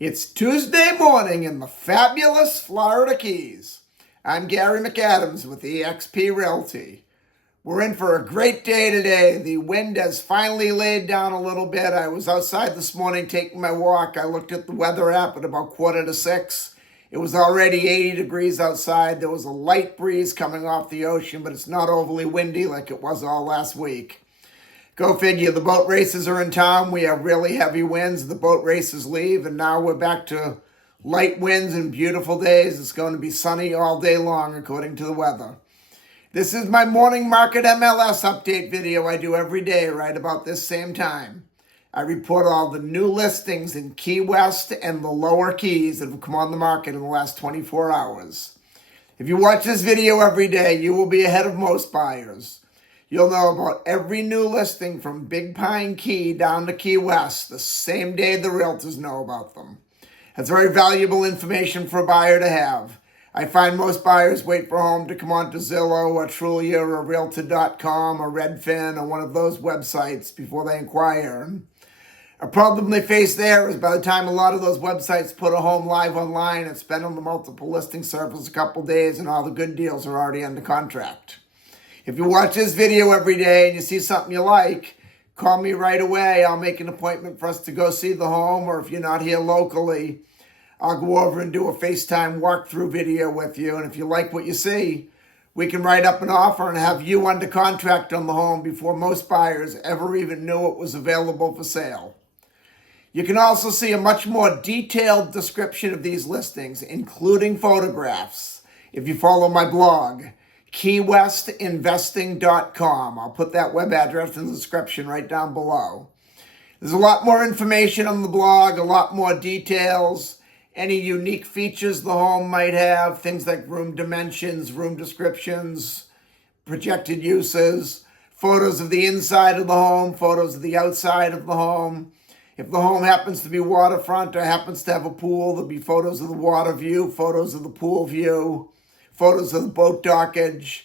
It's Tuesday morning in the fabulous Florida Keys. I'm Gary McAdams with eXp Realty. We're in for a great day today. The wind has finally laid down a little bit. I was outside this morning taking my walk. I looked at the weather app at about 5:45. It was already 80 degrees outside. There was a light breeze coming off the ocean, but it's not overly windy like it was all last week. Go figure, the boat races are in town. We have really heavy winds. The boat races leave, and now we're back to light winds and beautiful days. It's going to be sunny all day long, according to the weather. This is my morning market MLS update video I do every day right about this same time. I report all the new listings in Key West and the lower Keys that have come on the market in the last 24 hours. If you watch this video every day, you will be ahead of most buyers. You'll know about every new listing from Big Pine Key down to Key West the same day the realtors know about them. That's very valuable information for a buyer to have. I find most buyers wait for a home to come onto Zillow or Trulia or Realtor.com or Redfin or one of those websites before they inquire. A problem they face there is by the time a lot of those websites put a home live online, it's been on the multiple listing service a couple days and all the good deals are already under contract. If you watch this video every day and you see something you like, call me right away. I'll make an appointment for us to go see the home, or if you're not here locally, I'll go over and do a FaceTime walkthrough video with you. And if you like what you see, we can write up an offer and have you under contract on the home before most buyers ever even knew it was available for sale. You can also see a much more detailed description of these listings, including photographs, if you follow my blog, keywestinvesting.com. I'll put that web address in the description right down below. There's a lot more information on the blog, a lot more details, any unique features the home might have, things like room dimensions, room descriptions, projected uses, photos of the inside of the home, photos of the outside of the home. If the home happens to be waterfront or happens to have a pool, there'll be photos of the water view, photos of the pool view, photos of the boat dockage.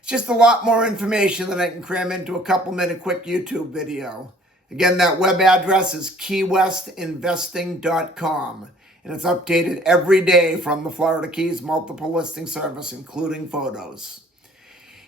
It's just a lot more information than I can cram into a couple-minute quick YouTube video. Again, that web address is keywestinvesting.com, and it's updated every day from the Florida Keys multiple listing service, including photos.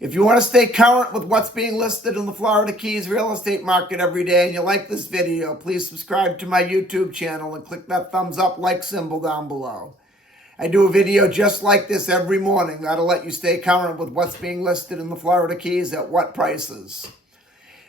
If you want to stay current with what's being listed in the Florida Keys real estate market every day and you like this video, please subscribe to my YouTube channel and click that thumbs up like symbol down below. I do a video just like this every morning. That'll let you stay current with what's being listed in the Florida Keys at what prices.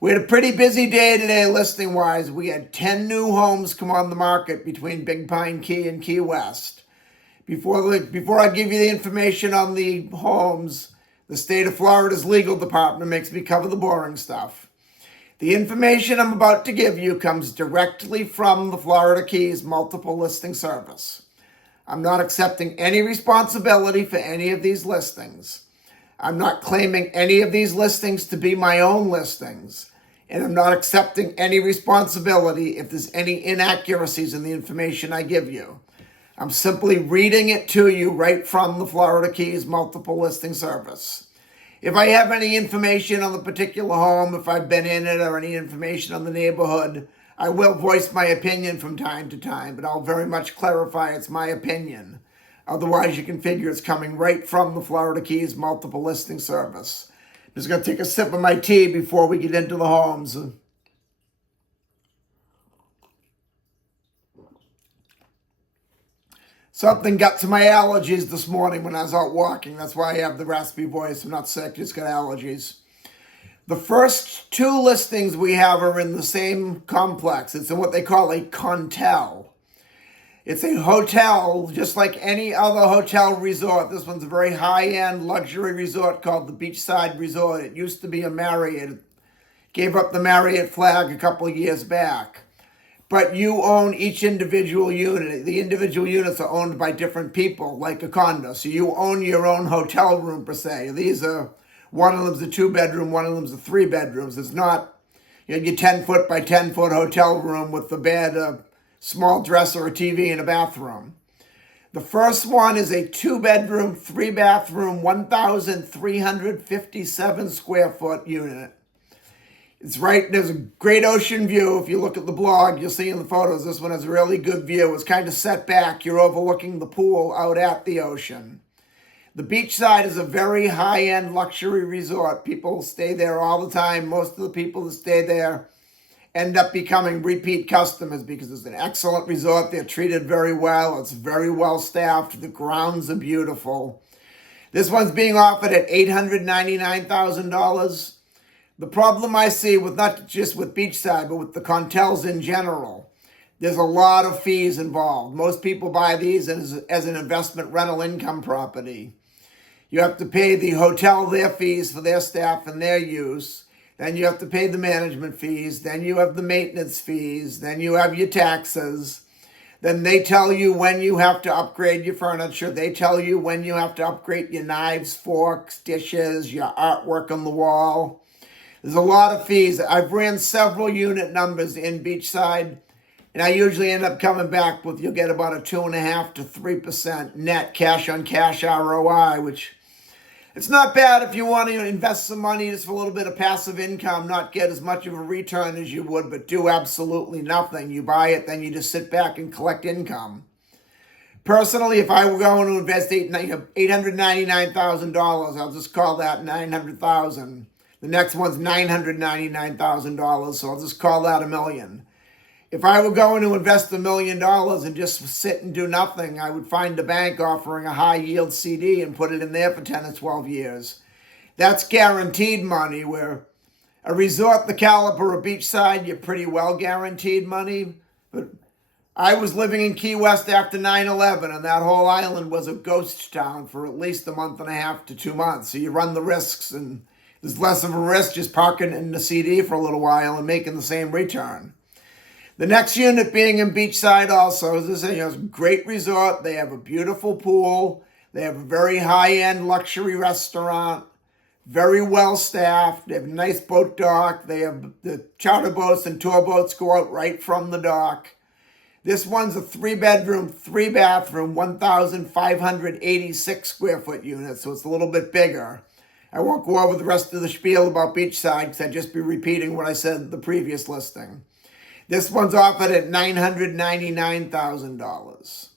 We had a pretty busy day today listing-wise. We had 10 new homes come on the market between Big Pine Key and Key West. Before I give you the information on the homes, the state of Florida's legal department makes me cover the boring stuff. The information I'm about to give you comes directly from the Florida Keys multiple listing service. I'm not accepting any responsibility for any of these listings. I'm not claiming any of these listings to be my own listings. And I'm not accepting any responsibility if there's any inaccuracies in the information I give you. I'm simply reading it to you right from the Florida Keys multiple listing service. If I have any information on the particular home, if I've been in it, or any information on the neighborhood, I will voice my opinion from time to time, but I'll very much clarify it's my opinion. Otherwise, you can figure it's coming right from the Florida Keys multiple listing service. I'm just going to take a sip of my tea before we get into the homes. Something got to my allergies this morning when I was out walking. That's why I have the raspy voice. I'm not sick, just got allergies. The first two listings we have are in the same complex. It's in what they call a contel. It's a hotel, just like any other hotel resort. This one's a very high-end luxury resort called the Beachside Resort. It used to be a Marriott. It gave up the Marriott flag a couple of years back. But you own each individual unit. The individual units are owned by different people, like a condo. So you own your own hotel room, per se. These are, one of them's a 2-bedroom, one of them's a 3-bedrooms. It's not, your 10-foot by 10-foot hotel room with the bed, a small dresser, a TV, and a bathroom. The first one is a 2-bedroom, 3-bathroom, 1,357 square foot unit. There's a great ocean view. If you look at the blog, you'll see in the photos, this one has a really good view. It's kind of set back. You're overlooking the pool out at the ocean. The beachside is a very high-end luxury resort. People stay there all the time. Most of the people that stay there end up becoming repeat customers because it's an excellent resort. They're treated very well. It's very well staffed. The grounds are beautiful. This one's being offered at $899,000. The problem I see with not just with beachside, but with the Contels in general, there's a lot of fees involved. Most people buy these as an investment rental income property. You have to pay the hotel their fees for their staff and their use. Then you have to pay the management fees. Then you have the maintenance fees. Then you have your taxes. Then they tell you when you have to upgrade your furniture. They tell you when you have to upgrade your knives, forks, dishes, your artwork on the wall. There's a lot of fees. I've ran several unit numbers in beachside, and I usually end up coming back with, you'll get about a 2.5% to 3% net cash on cash ROI, which it's not bad if you want to invest some money just for a little bit of passive income, not get as much of a return as you would, but do absolutely nothing. You buy it, then you just sit back and collect income. Personally, if I were going to invest $899,000, I'll just call that $900,000. The next one's $999,000, so I'll just call that $1 million. If I were going to invest $1 million and just sit and do nothing, I would find a bank offering a high yield CD and put it in there for 10 or 12 years. That's guaranteed money, where a resort the caliber of beachside, you're pretty well guaranteed money. But I was living in Key West after 9/11, and that whole island was a ghost town for at least a month and a half to 2 months. So you run the risks, and there's less of a risk just parking in the CD for a little while and making the same return. The next unit being in beachside also, as I say, it's a great resort. They have a beautiful pool. They have a very high-end luxury restaurant, very well staffed. They have a nice boat dock. They have the charter boats and tour boats go out right from the dock. This one's a 3-bedroom, 3-bathroom, 1,586 square foot unit, so it's a little bit bigger. I won't go over the rest of the spiel about beachside because I'd just be repeating what I said in the previous listing. This one's offered at $999,000.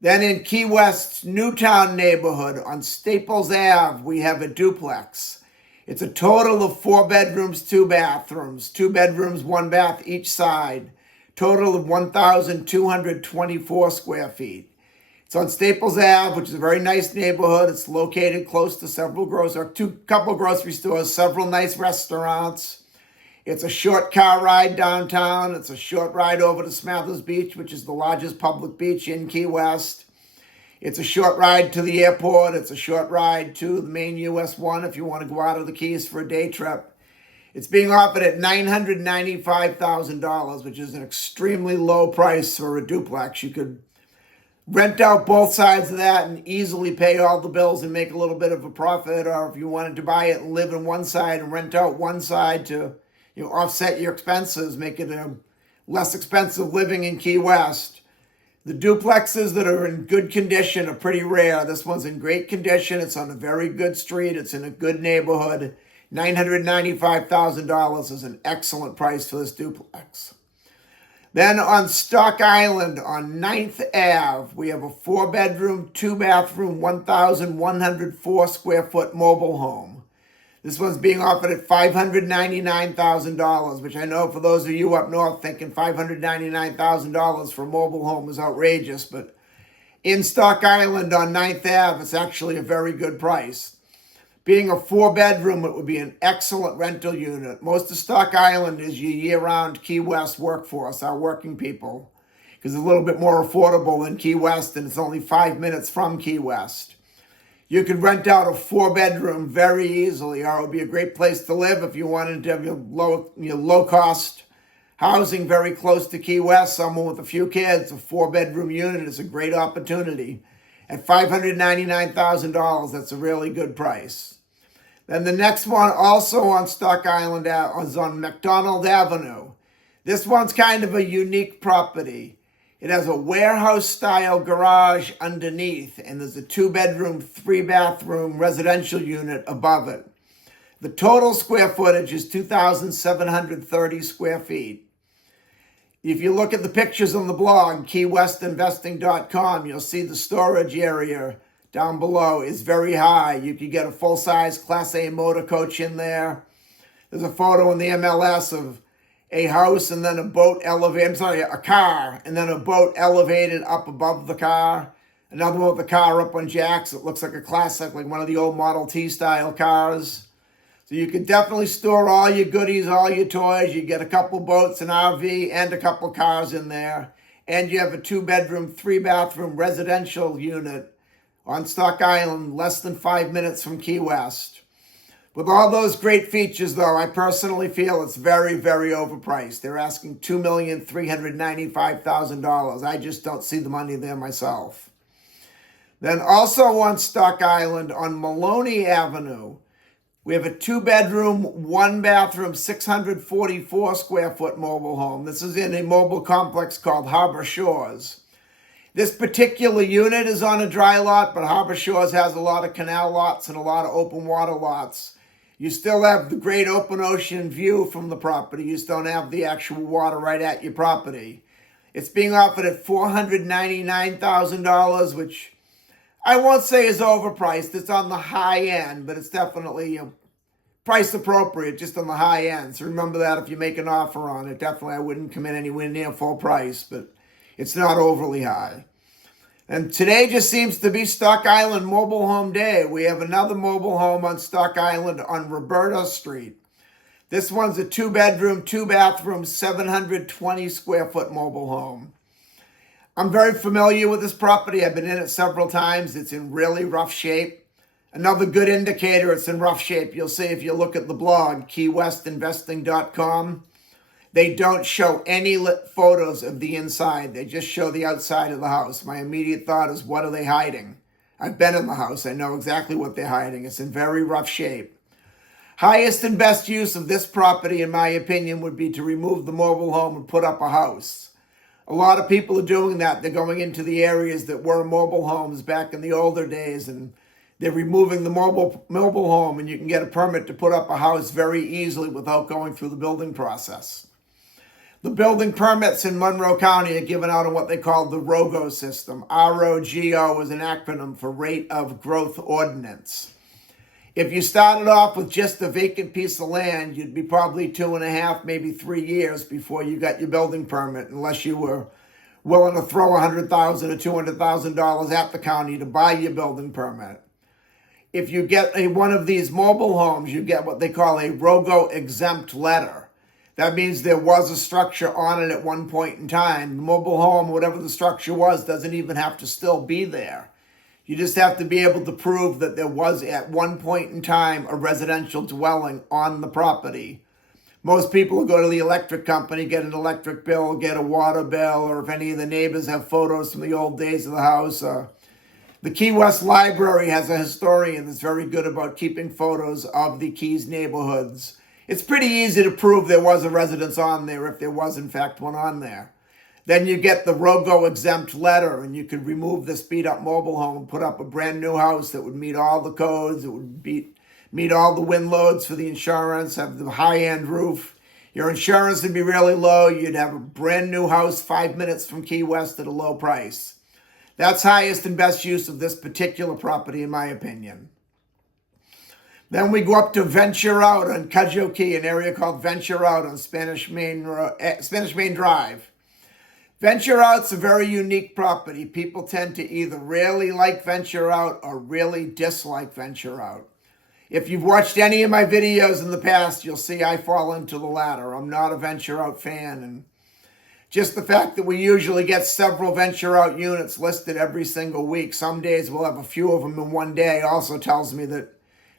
Then in Key West's Newtown neighborhood on Staples Ave, we have a duplex. It's a total of 4 bedrooms, 2 bathrooms, 2 bedrooms, 1 bath each side. Total of 1,224 square feet. It's on Staples Ave, which is a very nice neighborhood. It's located close to couple grocery stores, several nice restaurants. It's a short car ride downtown. It's a short ride over to Smathers Beach, which is the largest public beach in Key West. It's a short ride to the airport. It's a short ride to the main US 1 if you want to go out of the Keys for a day trip. It's being offered at $995,000, which is an extremely low price for a duplex. You could rent out both sides of that and easily pay all the bills and make a little bit of a profit. Or if you wanted to buy it and live in one side and rent out one side to offset your expenses, make it a less expensive living in Key West. The duplexes that are in good condition are pretty rare. This one's in great condition. It's on a very good street. It's in a good neighborhood. $995,000 is an excellent price for this duplex. Then on Stock Island on 9th Ave, we have a 4-bedroom, 2-bathroom, 1,104 square foot mobile home. This one's being offered at $599,000, which I know for those of you up north thinking $599,000 for a mobile home is outrageous, but in Stock Island on 9th Ave, it's actually a very good price. Being a 4-bedroom, it would be an excellent rental unit. Most of Stock Island is your year-round Key West workforce, our working people, because it's a little bit more affordable than Key West, and it's only 5 minutes from Key West. You could rent out a 4-bedroom very easily, or it would be a great place to live if you wanted to have your low-cost housing very close to Key West. Someone with a few kids, a 4-bedroom unit is a great opportunity. At $599,000, that's a really good price. Then the next one, also on Stock Island, is on McDonald Avenue. This one's kind of a unique property. It has a warehouse-style garage underneath, and there's a 2-bedroom, 3-bathroom residential unit above it. The total square footage is 2,730 square feet. If you look at the pictures on the blog, keywestinvesting.com, you'll see the storage area down below is very high. You could get a full-size Class A motor coach in there. There's a photo in the MLS of a house and then a car, and then a boat elevated up above the car. Another one with the car up on jacks. It looks like a classic, like one of the old Model T style cars. So you could definitely store all your goodies, all your toys. You get a couple boats, an RV, and a couple cars in there. And you have a 2-bedroom, 3-bathroom residential unit on Stock Island, less than 5 minutes from Key West. With all those great features, though, I personally feel it's very, very overpriced. They're asking $2,395,000. I just don't see the money there myself. Then also on Stock Island on Maloney Avenue, we have a 2-bedroom, 1-bathroom, 644 square foot mobile home. This is in a mobile complex called Harbor Shores. This particular unit is on a dry lot, but Harbor Shores has a lot of canal lots and a lot of open water lots. You still have the great open ocean view from the property. You just don't have the actual water right at your property. It's being offered at $499,000, which I won't say is overpriced. It's on the high end, but it's definitely price appropriate, just on the high end. So remember that if you make an offer on it. Definitely I wouldn't come in anywhere near full price, but it's not overly high. And today just seems to be Stock Island Mobile Home Day. We have another mobile home on Stock Island on Roberta Street. This one's a 2-bedroom, 2-bathroom, 720 square foot mobile home. I'm very familiar with this property. I've been in it several times. It's in really rough shape. Another good indicator it's in rough shape, you'll see if you look at the blog, keywestinvesting.com. They don't show any photos of the inside. They just show the outside of the house. My immediate thought is, what are they hiding? I've been in the house. I know exactly what they're hiding. It's in very rough shape. Highest and best use of this property, in my opinion, would be to remove the mobile home and put up a house. A lot of people are doing that. They're going into the areas that were mobile homes back in the older days, and they're removing the mobile home, and you can get a permit to put up a house very easily without going through the building process. The building permits in Monroe County are given out on what they call the ROGO system. ROGO is an acronym for Rate of Growth Ordinance. If you started off with just a vacant piece of land, you'd be probably 2.5, maybe 3 years before you got your building permit, unless you were willing to throw $100,000 or $200,000 at the county to buy your building permit. If you get one of these mobile homes, you get what they call a ROGO exempt letter. That means there was a structure on it at one point in time. The mobile home, whatever the structure was, doesn't even have to still be there. You just have to be able to prove that there was at one point in time a residential dwelling on the property. Most people will go to the electric company, get an electric bill, get a water bill, or if any of the neighbors have photos from the old days of the house. The Key West Library has a historian that's very good about keeping photos of the Keys neighborhoods. It's pretty easy to prove there was a residence on there if there was, in fact, one on there. Then you get the ROGO exempt letter, and you could remove this beat-up mobile home and put up a brand-new house that would meet all the codes. It would meet all the wind loads for the insurance, have the high-end roof. Your insurance would be really low. You'd have a brand-new house 5 minutes from Key West at a low price. That's highest and best use of this particular property, in my opinion. Then we go up to Venture Out on Cudjoe Key, an area called Venture Out on Spanish Main Drive. Venture Out's a very unique property. People tend to either really like Venture Out or really dislike Venture Out. If you've watched any of my videos in the past, you'll see I fall into the latter. I'm not a Venture Out fan, and just the fact that we usually get several Venture Out units listed every single week, some days we'll have a few of them in one day, also tells me that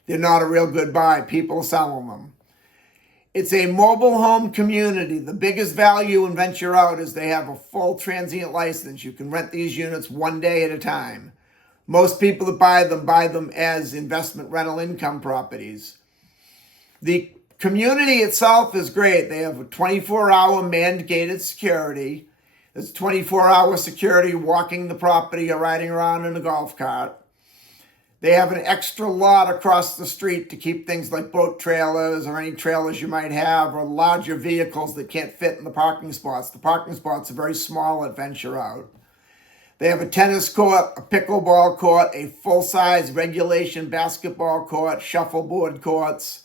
they're not a real good buy. People are selling them. It's a mobile home community. The biggest value in Venture Out is they have a full transient license. You can rent these units one day at a time. Most people that buy them as investment rental income properties. The community itself is great. They have a 24-hour manned gated security. There's 24-hour security walking the property or riding around in a golf cart. They have an extra lot across the street to keep things like boat trailers or any trailers you might have, or larger vehicles that can't fit in the parking spots. The parking spots are very small at Venture Out. They have a tennis court, a pickleball court, a full-size regulation basketball court, shuffleboard courts.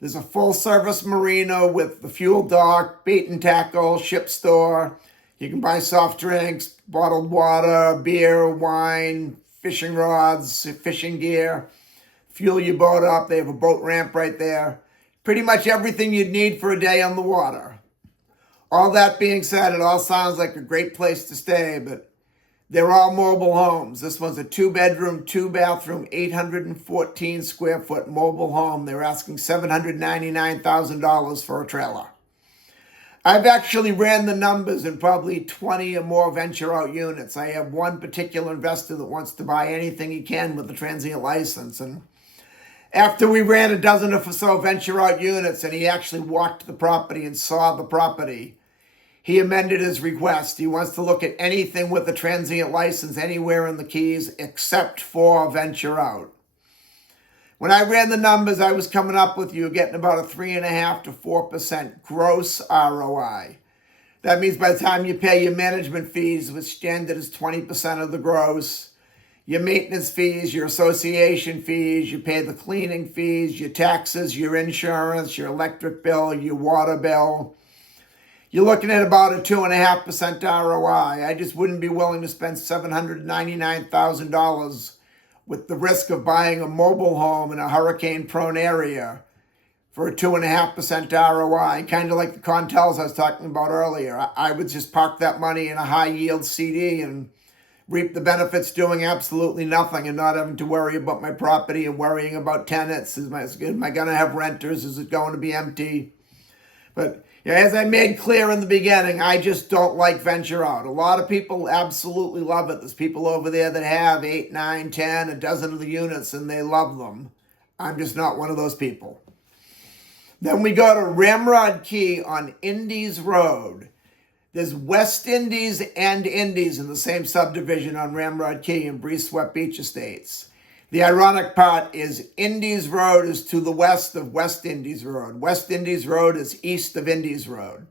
There's a full-service marina with the fuel dock, bait and tackle, ship store. You can buy soft drinks, bottled water, beer, wine, fishing rods, fishing gear, fuel your boat up. They have a boat ramp right there. Pretty much everything you'd need for a day on the water. All that being said, it all sounds like a great place to stay, but they're all mobile homes. This one's a 2-bedroom, 2-bathroom, 814 square foot mobile home. They're asking $799,000 for a trailer. I've actually ran the numbers in probably 20 or more Venture Out units. I have one particular investor that wants to buy anything he can with a transient license. And after we ran a dozen or so Venture Out units and he actually walked the property and saw the property, he amended his request. He wants to look at anything with a transient license anywhere in the Keys except for Venture Out. When I ran the numbers, I was coming up with you getting about a 3.5% to 4% gross ROI. That means by the time you pay your management fees, which standard is 20% of the gross, your maintenance fees, your association fees, you pay the cleaning fees, your taxes, your insurance, your electric bill, your water bill, you're looking at about a 2.5% ROI. I just wouldn't be willing to spend $799,000 with the risk of buying a mobile home in a hurricane-prone area for a 2.5% ROI. Kind of like the Contels I was talking about earlier. I would just park that money in a high-yield CD and reap the benefits doing absolutely nothing and not having to worry about my property and worrying about tenants. Am I going to have renters? Is it going to be empty? But yeah, as I made clear in the beginning, I just don't like Venture Out. A lot of people absolutely love it. There's people over there that have 8, 9, 10, a dozen of the units, and they love them. I'm just not one of those people. Then we go to Ramrod Key on Indies Road. There's West Indies and Indies in the same subdivision on Ramrod Key in Breeze Swept Beach Estates. The ironic part is Indies Road is to the west of West Indies Road. West Indies Road is east of Indies Road.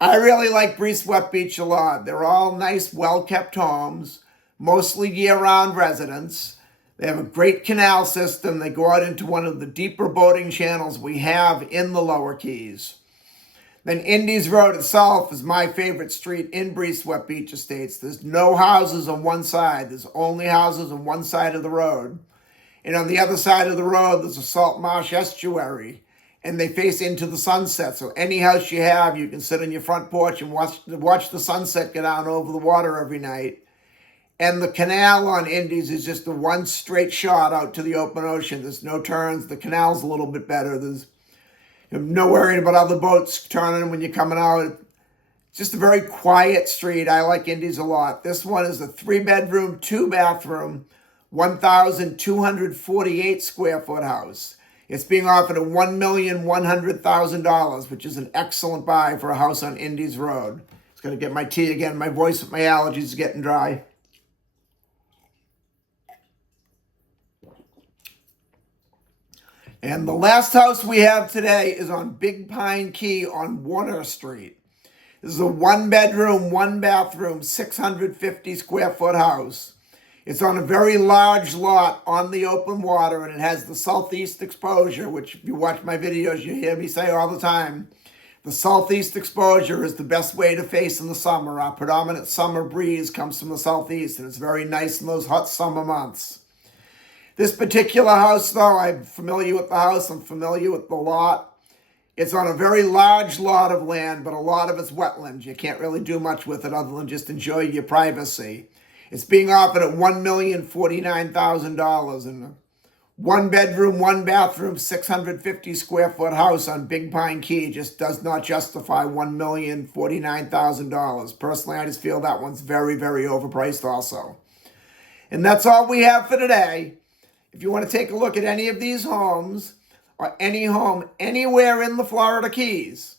I really like Breeze Swept Beach a lot. They're all nice, well-kept homes, mostly year-round residents. They have a great canal system. They go out into one of the deeper boating channels we have in the Lower Keys. Then Indies Road itself is my favorite street in Breeze Swept Beach Estates. There's no houses on one side. There's only houses on one side of the road. And on the other side of the road, there's a salt marsh estuary. And they face into the sunset. So any house you have, you can sit on your front porch and watch the sunset go down over the water every night. And the canal on Indies is just the one straight shot out to the open ocean. There's no turns. The canal's a little bit better. There's no worrying about other boats turning when you're coming out. It's just a very quiet street. I like Indies a lot. This one is a 3-bedroom, 2-bathroom, 1,248 square foot house. It's being offered at $1,100,000, which is an excellent buy for a house on Indies Road. It's going to get my tea again. My voice with my allergies is getting dry. And the last house we have today is on Big Pine Key on Warner Street. This is a 1-bedroom, 1-bathroom, 650 square foot house. It's on a very large lot on the open water, and it has the southeast exposure, which if you watch my videos, you hear me say all the time. The southeast exposure is the best way to face in the summer. Our predominant summer breeze comes from the southeast, and it's very nice in those hot summer months. This particular house, though, I'm familiar with the house. I'm familiar with the lot. It's on a very large lot of land, but a lot of it's wetlands. You can't really do much with it other than just enjoy your privacy. It's being offered at $1,049,000 in a 1-bedroom, 1-bathroom, 650 square foot house on Big Pine Key. Just does not justify $1,049,000. Personally, I just feel that one's very, very overpriced also. And that's all we have for today. If you want to take a look at any of these homes or any home anywhere in the Florida Keys,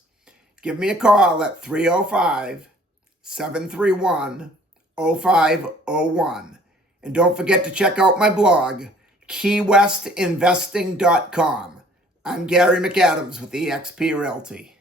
give me a call at 305-731-0501. And don't forget to check out my blog, keywestinvesting.com. I'm Gary McAdams with eXp Realty.